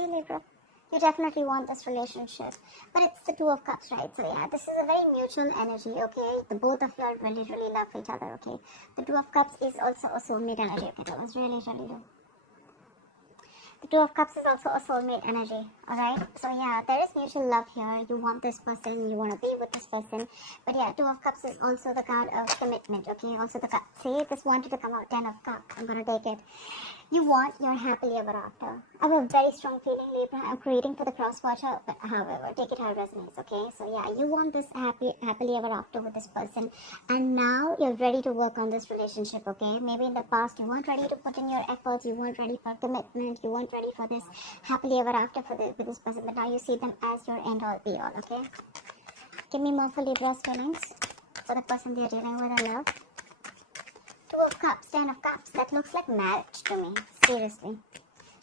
See, Libra, you definitely want this relationship, but it's the Two of Cups, right? So yeah, this is a very mutual energy, okay? The both of you are really, really love each other, okay? The Two of Cups is also a soulmate energy, okay? That was really, really good. The Two of Cups is also a soulmate energy, alright? So yeah, there is mutual love here. You want this person, you want to be with this person. But yeah, Two of Cups is also the card of commitment, okay? Also the card, see, this wanted to come out, 10 of Cups. I'm going to take it. You want your happily ever after. I have a very strong feeling, Libra. I'm creating for the cross-watcher, but however, take it how it resonates, okay? So yeah, you want this happily ever after with this person. And now you're ready to work on this relationship, okay? Maybe in the past you weren't ready to put in your efforts, you weren't ready for commitment, you weren't ready for this happily ever after with this person, but now you see them as your end all be all, okay? Give me more for Libra's feelings for the person they're dealing with in love. Two of Cups, 10 of Cups. That looks like marriage to me. Seriously.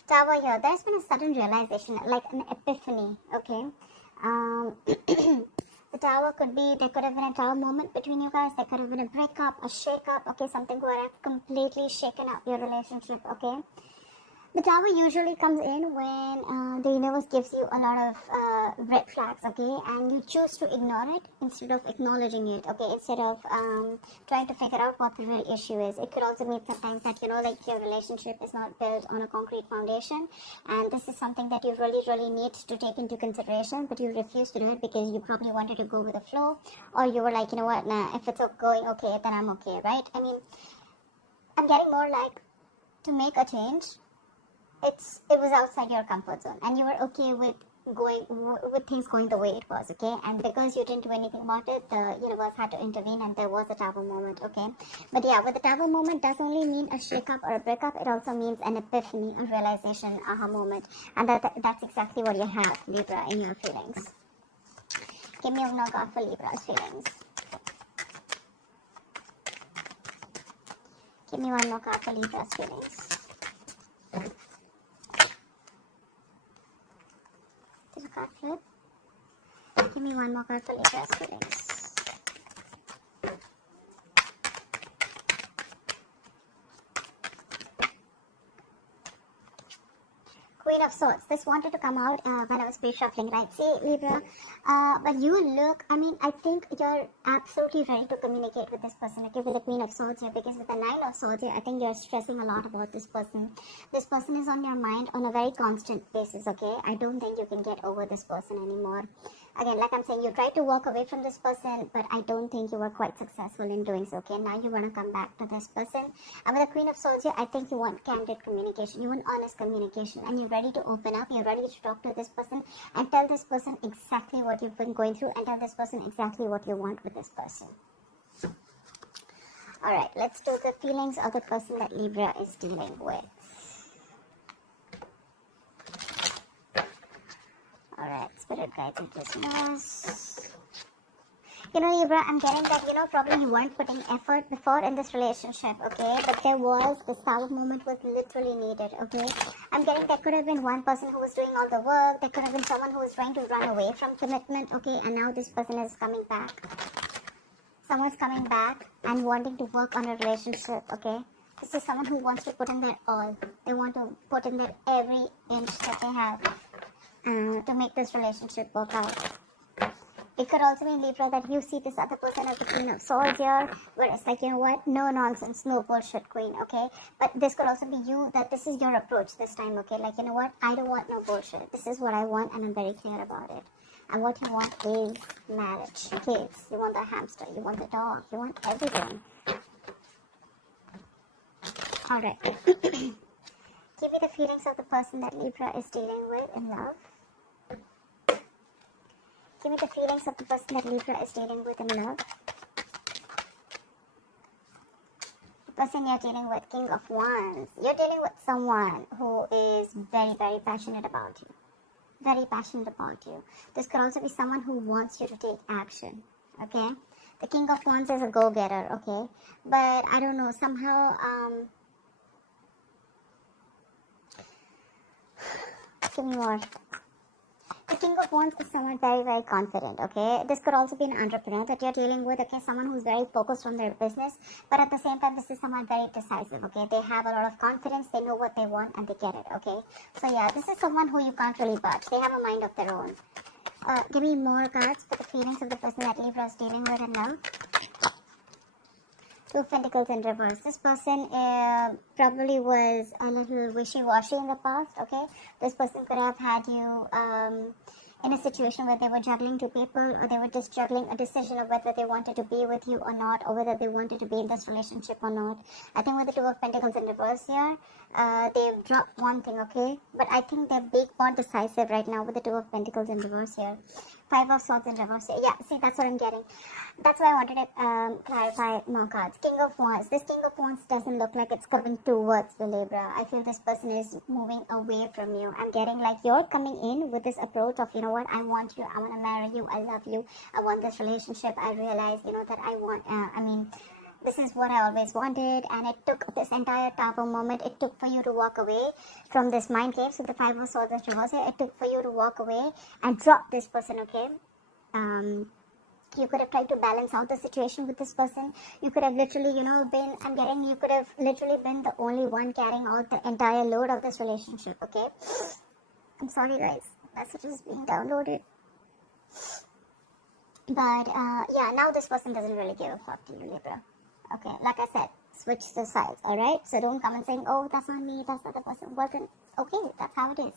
Tower here. There's been a sudden realization, like an epiphany. Okay. The Tower could be, there could have been a Tower moment between you guys. There could have been a breakup, a shake-up. Okay, something could have completely shaken up your relationship. Okay. The Tower usually comes in when the universe gives you a lot of red flags, okay, and you choose to ignore it instead of acknowledging it, okay, instead of trying to figure out what the real issue is. It could also mean sometimes that, you know, like your relationship is not built on a concrete foundation, and this is something that you really, really need to take into consideration, but you refuse to do it because you probably wanted to go with the flow, or you were like, you know what, nah, if it's going okay, then I'm okay, right? I mean, I'm getting more like to make a change. It was outside your comfort zone, and you were okay with things going the way it was, okay? And because you didn't do anything about it, the universe had to intervene, and there was a Tower moment, okay? But yeah, with the Tower moment does only mean a shake-up or a breakup. It also means an epiphany, a realization, aha moment, and that's exactly what you have, Libra, in your feelings. Give me a knockout for Libra's feelings. Give me one knockout for Libra's feelings. Card flip. Give me one more card for Libra's feelings. Queen of Swords. This wanted to come out when I was pre-shuffling, right? See, Libra, but you look, I mean, I think you're absolutely ready to communicate with this person, okay, with the Queen of Swords here, because with the Nine of Swords here, I think you're stressing a lot about this person. This person is on your mind on a very constant basis, okay? I don't think you can get over this person anymore. Again, like I'm saying, you tried to walk away from this person, but I don't think you were quite successful in doing so, okay? Now you want to come back to this person. And with the Queen of Swords here, I think you want candid communication. You want honest communication, and you're ready to open up. You're ready to talk to this person and tell this person exactly what you've been going through, and tell this person exactly what you want with this person. Alright, let's do the feelings of the person that Libra is dealing with. Alright, Spirit Guides and Listeners. You know, Libra, I'm getting that, you know, probably you weren't putting effort before in this relationship, okay? But there was, this Tower moment was literally needed, okay? I'm getting that could have been one person who was doing all the work. There could have been someone who was trying to run away from commitment, okay? And now this person is coming back. Someone's coming back and wanting to work on a relationship, okay? This is someone who wants to put in their all. They want to put in their every inch that they have to make this relationship work out. It could also be, Libra, that you see this other person as the Queen of Swords here, where it's like, you know what, no nonsense, no bullshit queen, okay? But this could also be you, that this is your approach this time, okay? Like, you know what, I don't want no bullshit. This is what I want, and I'm very clear about it. And what you want is marriage, kids. You want the hamster, you want the dog, you want everything. Alright. Give me the feelings of the person that Libra is dealing with in love. Give me the feelings of the person that Libra is dealing with in love. The person you're dealing with, King of Wands. You're dealing with someone who is very, very passionate about you. Very passionate about you. This could also be someone who wants you to take action. Okay? The King of Wands is a go-getter, okay? But I don't know, somehow, give me more. The King of Wands is someone very, very confident, okay? This could also be an entrepreneur that you're dealing with, okay? Someone who's very focused on their business, but at the same time, this is someone very decisive, okay? They have a lot of confidence, they know what they want, and they get it, okay? So yeah, this is someone who you can't really budge. They have a mind of their own. Give me more cards for the feelings of the person that Libra is dealing with in love. Two of Pentacles in reverse. This person probably was a little wishy-washy in the past, okay? This person could have had you in a situation where they were juggling two people, or they were just juggling a decision of whether they wanted to be with you or not, or whether they wanted to be in this relationship or not. I think with the Two of Pentacles in reverse here, they've dropped one thing, okay? But I think they're big more decisive right now with the Two of Pentacles in reverse here. Five of Swords in reverse here. Yeah, see, that's what I'm getting. That's why I wanted to clarify more cards. King of Wands. This King of Wands doesn't look like it's coming towards you, Libra. I feel this person is moving away from you. I'm getting like you're coming in with this approach of, you know what, I want you, I want to marry you, I love you, I want this relationship. I realize, you know, that I want, this is what I always wanted, and it took this entire Tower moment, it took for you to walk away from this mind cave. So the Five of Swords is reversed here. It took for you to walk away and drop this person, okay? You could have tried to balance out the situation with this person. You could have literally, you know, you could have literally been the only one carrying out the entire load of this relationship, okay? I'm sorry, guys. Message is being downloaded. But, yeah, now this person doesn't really give a fuck to you, Libra. Okay, like I said, switch the sides, alright? So don't come and saying, oh, that's not me, that's not the person. Well, then, okay, that's how it is.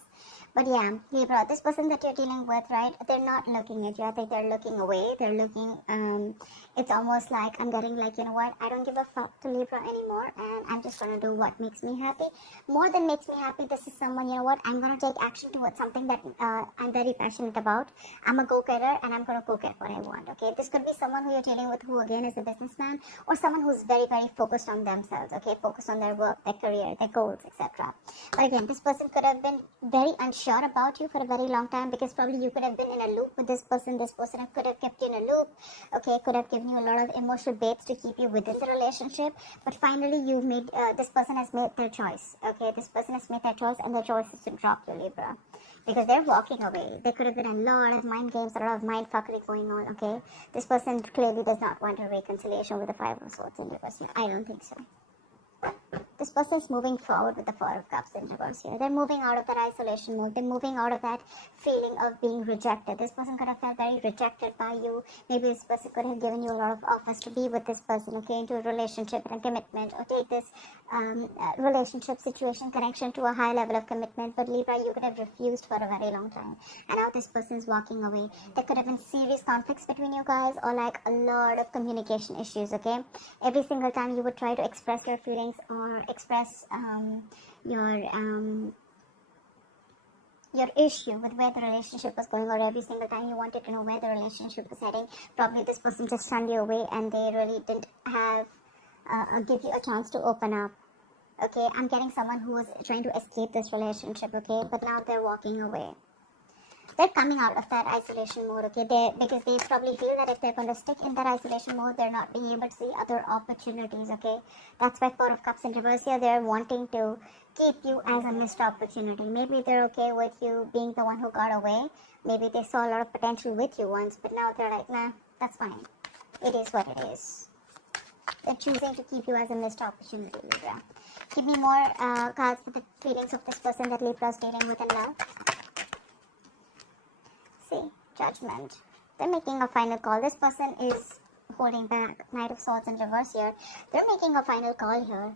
But yeah, Libra, this person that you're dealing with, right, they're not looking at you. I think they're looking away. They're looking, it's almost like I'm getting like, you know what, I don't give a fuck to Libra anymore, and I'm just going to do what makes me happy. More than makes me happy, this is someone, you know what, I'm going to take action towards something that I'm very passionate about. I'm a go-getter, and I'm going to go get what I want, okay? This could be someone who you're dealing with who, again, is a businessman, or someone who's very, very focused on themselves, okay? Focused on their work, their career, their goals, etc. But again, this person could have been very unsure about you for a very long time, because probably you could have been in a loop with this person. This person could have kept you in a loop, okay? Could have given you a lot of emotional baits to keep you with this relationship. But finally, you made this person has made their choice, okay? This person has made their choice, and their choice is to drop you, Libra, because they're walking away. There could have been a lot of mind games, a lot of mind fuckery going on, okay? This person clearly does not want a reconciliation with the Five of Swords in reverse. I don't think so. This person is moving forward with the Four of Cups in reverse here. They're moving out of that isolation mode. They're moving out of that feeling of being rejected. This person could have felt very rejected by you. Maybe this person could have given you a lot of offers to be with this person, okay, into a relationship and a commitment, or take this relationship, situation, connection to a high level of commitment. But Libra, you could have refused for a very long time. And now this person is walking away. There could have been serious conflicts between you guys, or like a lot of communication issues, okay? Every single time you would try to express your feelings or express your issue with where the relationship was going, or every single time you wanted to know where the relationship was heading, probably this person just shunned you away, and they really didn't have give you a chance to open up. Okay, I'm getting someone who was trying to escape this relationship, okay, but now they're walking away. They're coming out of that isolation mode, okay, because they probably feel that if they're going to stick in that isolation mode, they're not being able to see other opportunities, okay? That's why Four of Cups in reverse here, they're wanting to keep you as a missed opportunity. Maybe they're okay with you being the one who got away. Maybe they saw a lot of potential with you once, but now they're like, nah, that's fine. It is what it is. They're choosing to keep you as a missed opportunity, Libra. Give me more cards for the feelings of this person that Libra is dealing with in love. See, Judgment. They're making a final call. This person is holding back. Knight of Swords in reverse here. They're making a final call here.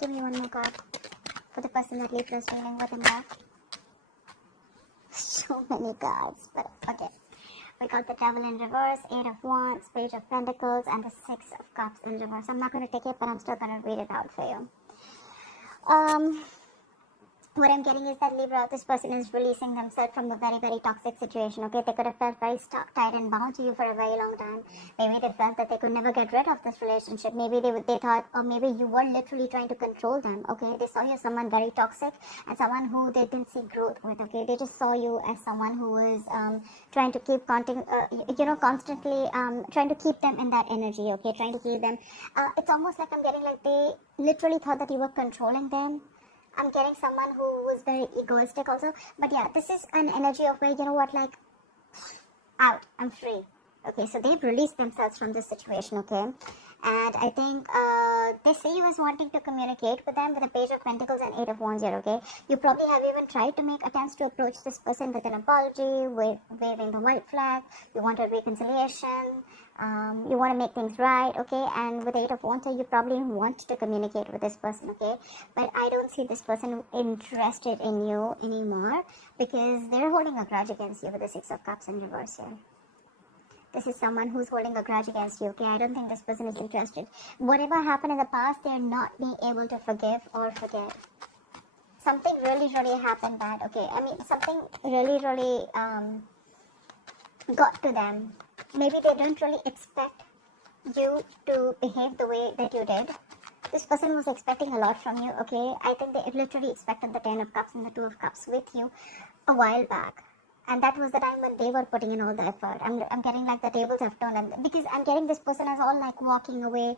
Give me one more card for the person that Libra is dealing with in love. So many cards, but okay. We got the Devil in reverse, Eight of Wands, Page of Pentacles, and the Six of Cups in reverse. I'm not going to take it, but I'm still going to read it out for you. What I'm getting is that Libra, this person is releasing themselves from a very, very toxic situation, okay? They could have felt very stuck, tied and bound to you for a very long time. Maybe they felt that they could never get rid of this relationship. Maybe they thought, or maybe you were literally trying to control them, okay? They saw you as someone very toxic and someone who they didn't see growth with, okay? They just saw you as someone who was trying to keep constantly trying to keep them in that energy, okay? Trying to keep them. It's almost like I'm getting like they literally thought that you were controlling them. I'm getting someone who was very egoistic also. But yeah, this is an energy of where, you know what, like, out, I'm free. Okay, so they've released themselves from this situation, okay? And I think they see you as wanting to communicate with them with a Page of Pentacles and Eight of Wands here, okay? You probably have even tried to make attempts to approach this person with an apology, waving the white flag. You want a reconciliation. You want to make things right, okay? And with Eight of Wands, you probably want to communicate with this person, okay? But I don't see this person interested in you anymore because they're holding a grudge against you with the Six of Cups in reverse here. This is someone who's holding a grudge against you, okay? I don't think this person is interested. Whatever happened in the past, they're not being able to forgive or forget. Something really, really happened bad, okay? I mean, something really, really got to them. Maybe they don't really expect you to behave the way that you did. This person was expecting a lot from you, okay? I think they literally expected the Ten of Cups and the Two of Cups with you a while back. And that was the time when they were putting in all the effort. I'm getting like the tables have turned. And because I'm getting this person as all like walking away.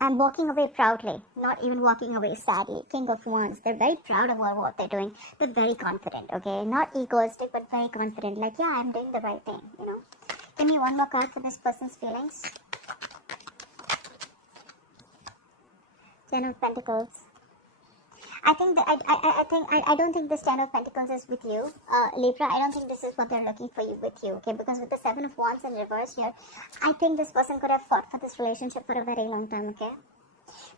I'm walking away proudly, not even walking away sadly. King of Wands. They're very proud about what they're doing. They're very confident, okay? Not egoistic, but very confident. Like, yeah, I'm doing the right thing, you know? Give me one more card for this person's feelings. Ten of Pentacles. I think that I don't think this Ten of Pentacles is with you, Libra. I don't think this is what they're looking for you with you, okay? Because with the Seven of Wands in reverse here, I think this person could have fought for this relationship for a very long time, okay?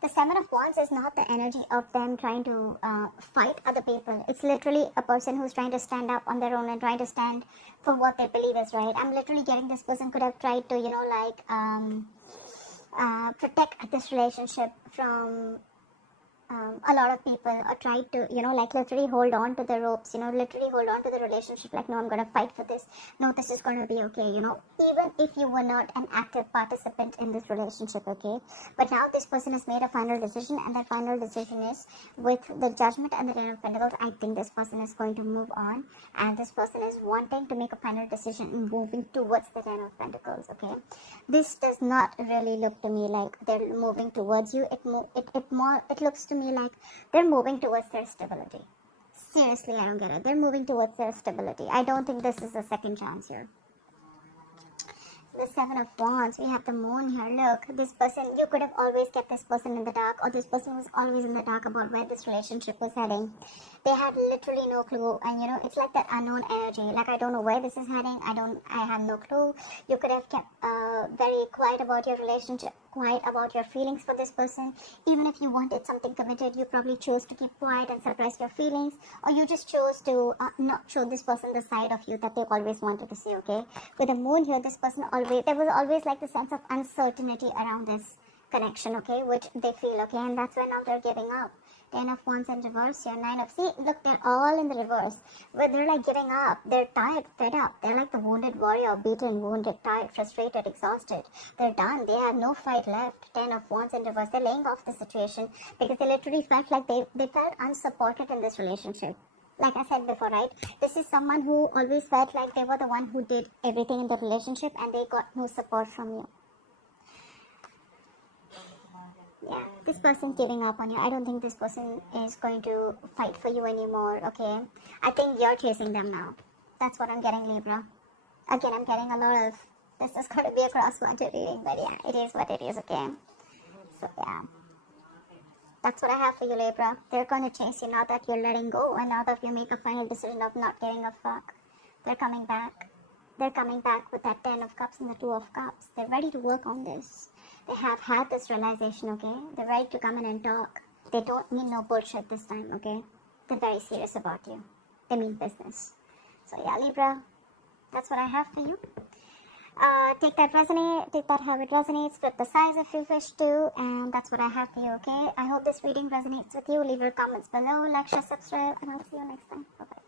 The Seven of Wands is not the energy of them trying to fight other people. It's literally a person who's trying to stand up on their own and trying to stand for what they believe is right. I'm literally getting this person could have tried to, you know, like protect this relationship from a lot of people, or tried to, you know, like literally hold on to the ropes, you know, literally hold on to the relationship, like, no, I'm going to fight for this, no, this is going to be okay, you know, even if you were not an active participant in this relationship, okay? But now this person has made a final decision, and that final decision is with the Judgment and the Ten of Pentacles. I think this person is going to move on, and this person is wanting to make a final decision and moving towards the Ten of Pentacles, okay? This does not really look to me like they're moving towards you. It looks to me like they're moving towards their stability. Seriously, I don't get it. They're moving towards their stability. I don't think this is a second chance here. The Seven of Wands, we have the Moon here. Look, this person, you could have always kept this person in the dark, or this person was always in the dark about where this relationship was heading. They had literally no clue, and you know, it's like that unknown energy. Like, I don't know where this is heading. I have no clue. You could have kept very quiet about your relationship, quiet about your feelings for this person. Even if you wanted something committed, you probably chose to keep quiet and suppress your feelings, or you just chose to not show this person the side of you that they always wanted to see, okay? With the Moon here, this person there was always like the sense of uncertainty around this connection, okay, which they feel, okay, and that's why now they're giving up. Ten of Wands in reverse here, Nine of, see, look, they're all in the reverse, where they're like giving up, they're tired, fed up, they're like the wounded warrior, beaten, wounded, tired, frustrated, exhausted, they're done, they have no fight left. Ten of Wands in reverse, they're laying off the situation because they literally felt like they felt unsupported in this relationship. Like I said before, right? This is someone who always felt like they were the one who did everything in the relationship and they got no support from you. Yeah, this person's giving up on you. I don't think this person is going to fight for you anymore, okay? I think you're chasing them now. That's what I'm getting, Libra. Again, I'm getting a lot of, this is going to be a cross-country reading, but yeah, it is what it is, okay? So, yeah. That's what I have for you, Libra. They're going to chase you now that you're letting go, and now that you make a final decision of not giving a fuck. They're coming back. They're coming back with that Ten of Cups and the Two of Cups. They're ready to work on this. They have had this realization, okay? They're ready to come in and talk. They don't mean no bullshit this time, okay? They're very serious about you. They mean business. So yeah, Libra, that's what I have for you. Take that how it resonates, flip the size if you wish to, and that's what I have for you, okay? I hope this reading resonates with you. Leave your comments below, like, share, subscribe, and I'll see you next time. Bye-bye.